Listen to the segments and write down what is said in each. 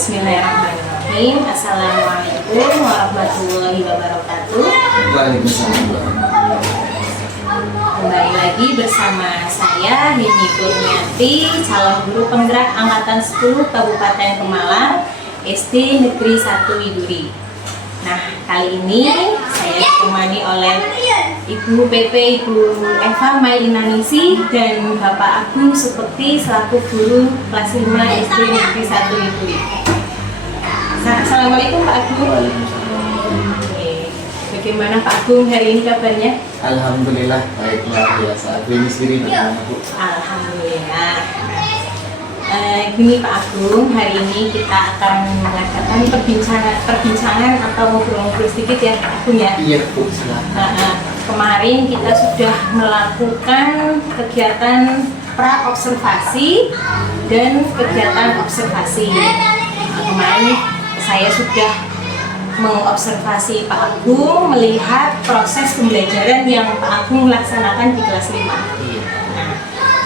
Bismillahirrahmanirrahim. Assalamualaikum warahmatullahi wabarakatuh. Waalaikumsalam. Kembali lagi bersama saya Heni Kurniati, calon guru penggerak angkatan 10 Kabupaten Pemalang, SD Negeri 1 Widuri. Nah, kali ini saya ditemani oleh Ibu PP, Ibu Eva Mainanisi dan Bapak Agung Supekti selaku guru kelas 5 SD Negeri 1 Widuri. Assalamualaikum Pak Agung. Oke. Bagaimana Pak Agung hari ini kabarnya? Alhamdulillah baik, luar biasa. Ini sendiri bagaimana Bu? Alhamdulillah. Gini Pak Agung, hari ini kita akan mengadakan perbincangan atau ngobrol-ngobrol sedikit ya Pak Agung ya? Iya Bu, silakan. Kemarin kita sudah melakukan kegiatan pra-observasi dan kegiatan observasi. Kemarin saya sudah mengobservasi Pak Agung, melihat proses pembelajaran yang Pak Agung laksanakan di kelas 5. Nah,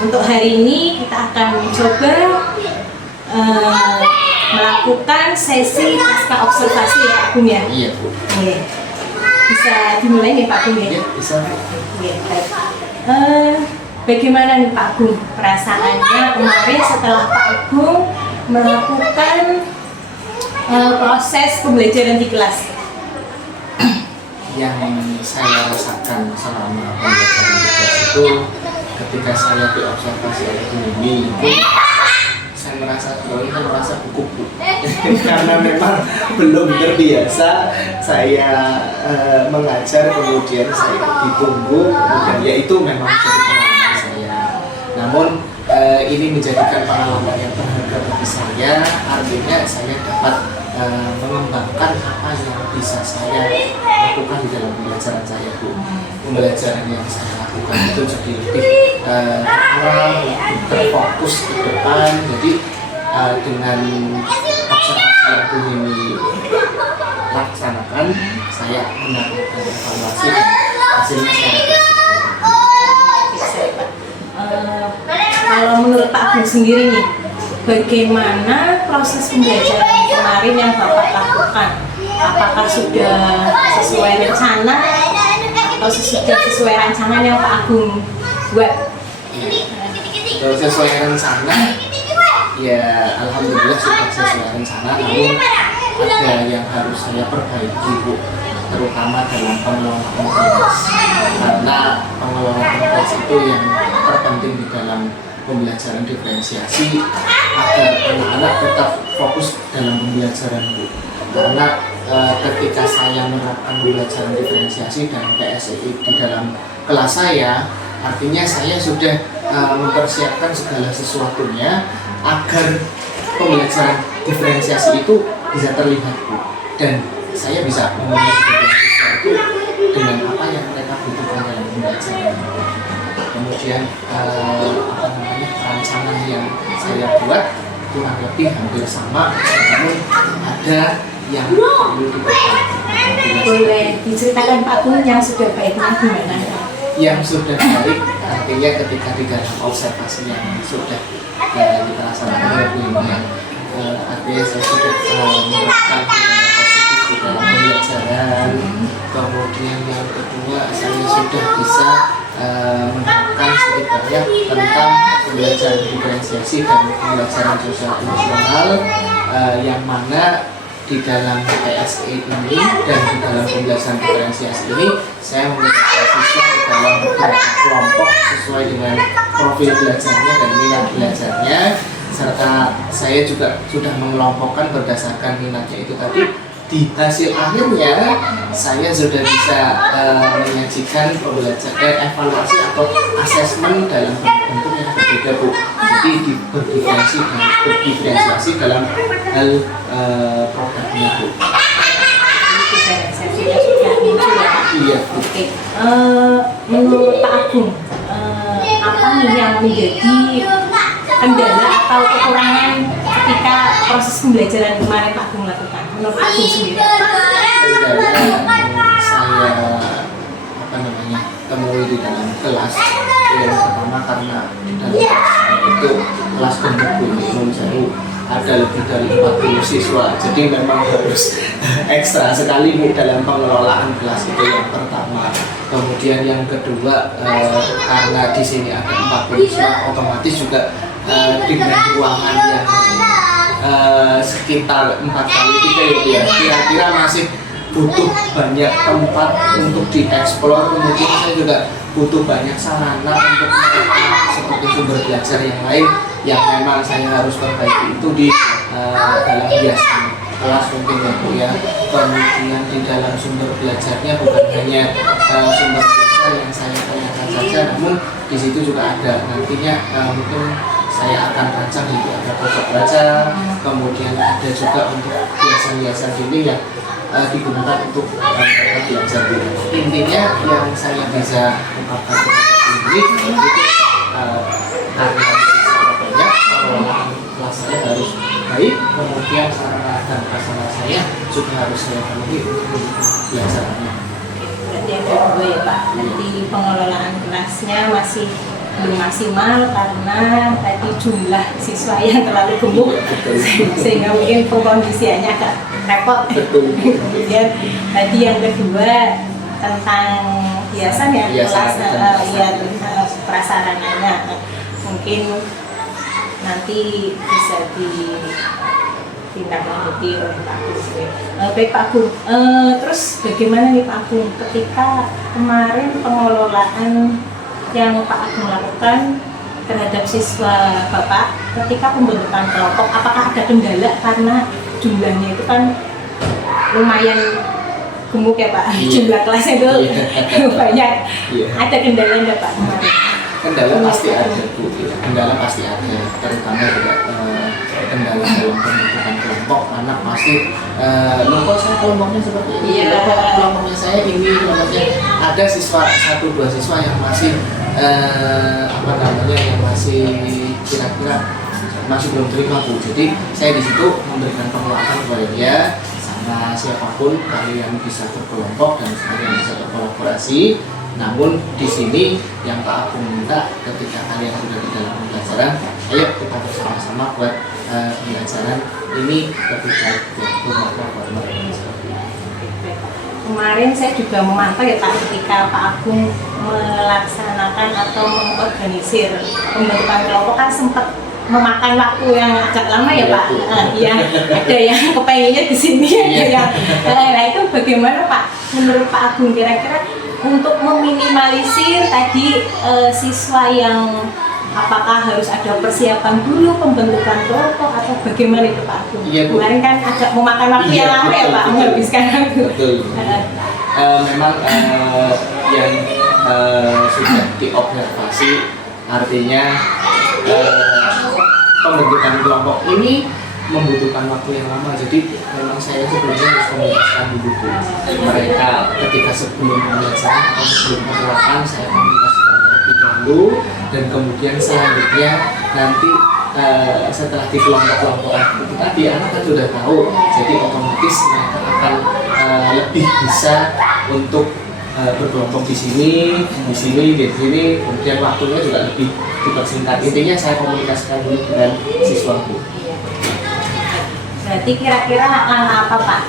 untuk hari ini kita akan mencoba melakukan sesi pasca observasi ya Pak Agung ya? Iya Bu. Oke. Bisa dimulai nih Pak Agung ya? Iya, bisa. Oke, baik. Bagaimana nih Pak Agung perasaannya kemarin setelah Pak Agung melakukan proses pembelajaran di kelas? Yang saya rasakan selama pembelajaran di kelas itu, ketika saya diobservasi oleh Bu Mimi itu, saya merasa gugup Bu. Karena memang belum terbiasa saya mengajar, kemudian saya ditunggu, kemudian ya itu memang jadi pengalaman saya. Namun ini menjadikan pengalaman yang berharga bagi saya, artinya saya dapat mengembangkan apa yang bisa saya lakukan di dalam pembelajaran saya Bu. Pembelajaran yang saya lakukan itu jadi lebih terarah, lebih terfokus ke depan. Jadi dengan observasi yang Bu Mimi laksanakan, saya mendapatkan evaluasi dan hasilnya saya Kalau menurut Pak Agung sendiri nih, bagaimana proses pembelajaran kemarin yang Bapak lakukan? Apakah sudah sesuai rencana atau sudah sesuai rancangan yang Pak Agung buat? Kalau sesuai rencana, ya alhamdulillah sudah sesuai rencana. Namun ada yang harus saya perbaiki Bu, terutama dalam pengelolaan kelas. Karena pengelolaan kelas itu yang terpenting di dalam pembelajaran diferensiasi, agar anak-anak tetap fokus dalam pembelajaran Bu. Karena ketika saya menerapkan pembelajaran diferensiasi dan PSEI di dalam kelas saya, artinya saya sudah mempersiapkan segala sesuatunya agar pembelajaran diferensiasi itu bisa terlihat Bu, dan saya bisa memenuhi kebutuhan siswa itu dengan apa yang mereka butuhkan dalam pembelajaran. Kemudian rancangan yang saya buat kurang lebih hampir sama, namun ada yang perlu diperbaiki. Boleh diceritakan Pak Agung yang sudah baiknya gimana? Yang sudah baik artinya ketika di dalam observasi yang sudah kita laksanakan oleh Bu Mimi, artinya saya sudah menerapkan budaya positif di dalam pembelajaran. Kemudian yang kedua, saya sudah bisa menerapkan setidaknya tentang pembelajaran diferensiasi dan pembelajaran sosial emosional, yang mana di dalam PSE ini dan di dalam pembelajaran diferensiasi ini saya memberikan siswa ke dalam beberapa kelompok sesuai dengan profil belajarnya dan minat belajarnya, serta saya juga sudah mengelompokkan berdasarkan minatnya itu tadi. Di hasil akhirnya saya sudah bisa menyajikan pembelajaran evaluasi atau asesmen dalam bentuk yang berbeda Bu. Jadi berdiferensiasi dalam hal programnya Bu. Iya Bu. Oke. Menurut Pak Agung, apa nih yang menjadi kendala atau kekurangan ketika proses pembelajaran kemarin Pak Agung lakukan? Menurut Pak Agung sendiri? Kendala yang saya temui di dalam kelas, yang pertama karena di dalam kelas itu kelas bentuk Bu, jauh ada lebih dari 40 siswa, jadi memang harus ekstra sekali Bu dalam pengelolaan kelas itu yang pertama. Kemudian yang kedua, karena di sini ada 40 siswa, otomatis juga dengan ruangan yang sekitar 4x3 ya, kira-kira masih butuh banyak tempat untuk dieksplor. Kemudian saya juga butuh banyak sarana untuk mereka seperti sumber belajar yang lain yang memang saya harus perbaiki itu di dalam hiasan kelas mungkin ya Bu ya. Kemudian di dalam sumber belajarnya bukan hanya sumber belajar yang saya tanyakan saja, namun di situ juga ada nantinya mungkin saya akan rancang itu ada pojok baca, kemudian ada juga untuk hiasan-hiasan dinding yang digunakan untuk mereka belajar. Intinya yang saya bisa ungkapkan kepada ini itu karena sangat banyak pengelolaan kelas saya harus baik, kemudian sarana dan prasarana saya juga harus saya penuhi untuk belajarannya. Berarti yang kedua ya Pak, nanti pengelolaan kelasnya masih belum maksimal karena tadi jumlah siswa yang terlalu gemuk sehingga mungkin pengkondisiannya agak repot. Kemudian tadi yang kedua tentang hiasan ya, kelas ya prasarananya mungkin nanti bisa ditindaklanjuti oleh Pak Agung. Baik Pak Agung, terus bagaimana nih Pak Agung ketika kemarin pengelolaan yang Pak Agung lakukan terhadap siswa Bapak ketika pembentukan kelompok, apakah ada kendala karena jumlahnya itu kan lumayan gemuk ya Pak, jumlah kelasnya itu banyak, ada kendala enggak Pak kemarin? Kendala pasti ada Bu, kendala pasti ada, terutama juga kendala dalam pembentukan kelompok, karena pasti kok saya kelompoknya seperti ini, kelompoknya saya ini, kelompoknya ada satu dua siswa yang masih yang masih kira-kira masih belum terima Bu. Jadi saya di situ memberikan penguatan kepada dia, sama siapapun kalian bisa berkelompok dan kalian bisa berkolaborasi. Namun di sini yang Pak Agung minta ketika kalian sudah di dalam pembelajaran, ayo kita bersama-sama buat pembelajaran ini lebih baik dan bermakna buat mereka. Kemarin saya juga memantau ya Pak ketika Pak Agung melaksanakan atau mengorganisir pembentukan kelompok kan sempat memakan waktu yang agak lama ya Pak. Iya, ada yang kepengennya di sini, ada yang nah itu bagaimana Pak menurut Pak Agung kira-kira untuk meminimalisir tadi siswa yang apakah harus ada persiapan dulu pembentukan kelompok atau bagaimana itu Pak Agung? Iya, Bu. Kemarin kan agak memakan waktu yang lama ya Pak menghabiskan waktu. Betul. Memang yang sudah diobservasi artinya pembentukan kelompok ini membutuhkan waktu yang lama. Jadi memang saya sebelumnya harus komunikasikan dulu mereka ketika sebelum pembelajaran atau sebelum penerapan, saya komunikasikan terlebih dahulu, dan kemudian selanjutnya nanti setelah di kelompok-kelompokan itu tadi anak kan sudah tahu, jadi otomatis mereka akan lebih bisa untuk berkelompok di sini, di sini, kemudian waktunya juga lebih dipersingkat. Intinya saya komunikasikan dulu dengan siswaku. Berarti kira-kira langkah apa Pak?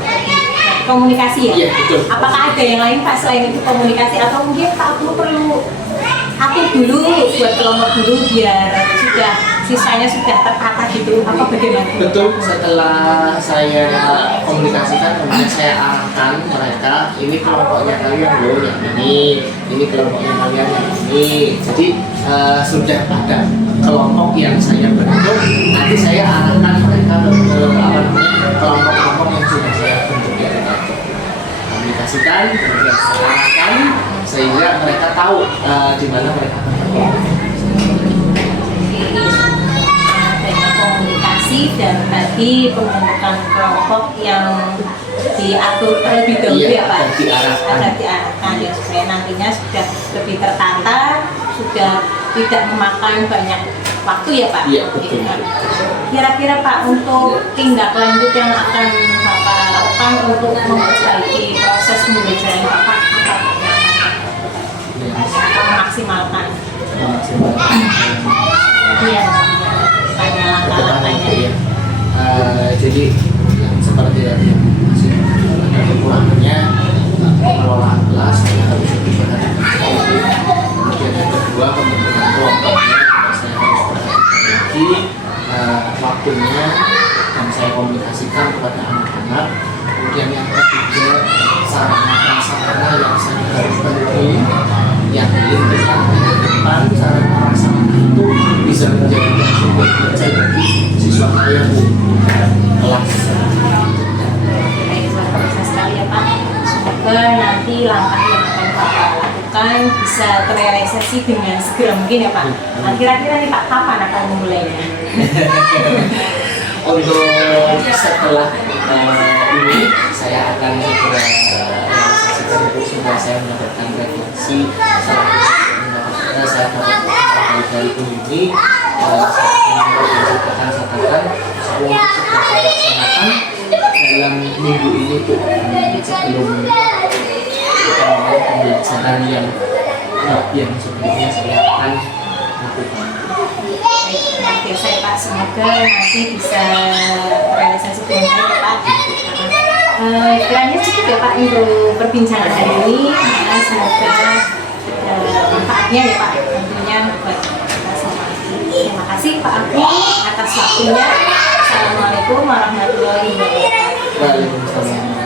Komunikasi ya? Iya, betul. Apakah ada yang lain Pak selain itu komunikasi, atau mungkin Pak Agung perlu atur dulu buat kelompok dulu biar sudah sisanya sudah tertata gitu, apa bagaimana? Betul, setelah saya komunikasikan kemudian saya arahkan mereka, ini kelompoknya kalian loh yang ini kelompoknya kalian yang ini. Jadi sudah ada kelompok yang saya bentuk, nanti saya arahkan mereka ke kelompok-kelompok yang sudah saya bentuk di atas. Komunikasikan, kemudian saya arahkan sehingga mereka tahu di mana mereka berkelompok. Dan tadi pembentukan kelompok yang diatur terlebih dahulu ya Pak, agar diarahkan ya, supaya nantinya sudah lebih tertata, sudah tidak memakan banyak waktu ya Pak. Iya, betul. Kira-kira Pak untuk tindak lanjut yang akan Bapak lakukan untuk memperbaiki proses pembelajaran Bapak apa memaksimalkan? Iya. Tanya langkah-langkahnya. Jadi yang seperti yang masih ada kekurangannya pengelolaan kelas yang harus lebih perhatikan itu. Kemudian yang kedua pembentukan kelompoknya saya harus perhatikan lagi waktunya dan saya komunikasikan kepada anak-anak. Kemudian yang ketiga sarana prasarana yang saya harus penuhi, yang intinya ke depan sarana prasarana itu bisa menjadi sumber belajar bagi siswa saya di kelas. Baik, luar biasa sekali ya Pak. Semoga nanti langkah yang akan Bapak lakukan bisa terrealisasi dengan segera mungkin ya Pak. Nah, kira-kira nih Pak, kapan akan memulainya? Untuk setelah ini saya akan segera realisasikan itu sehingga saya mendapatkan refleksi selanjutnya saya dapat dari ini saya akan menunjukkan catatan untuk segera saya laksanakan dalam minggu ini tuh sebelum pembelajaran yang sebelumnya saya akan lakukan. Baik, biasa ya Pak, semoga nanti bisa terrealisasi dengan baik ya Pak. Kiranya cukup ya Pak untuk perbincangan hari ini. Semoga manfaatnya ya Pak tentunya buat kita semua. Terima kasih Pak Agung atas waktunya. Assalamualaikum warahmatullahi wabarakatuh. Waalaikumsalam.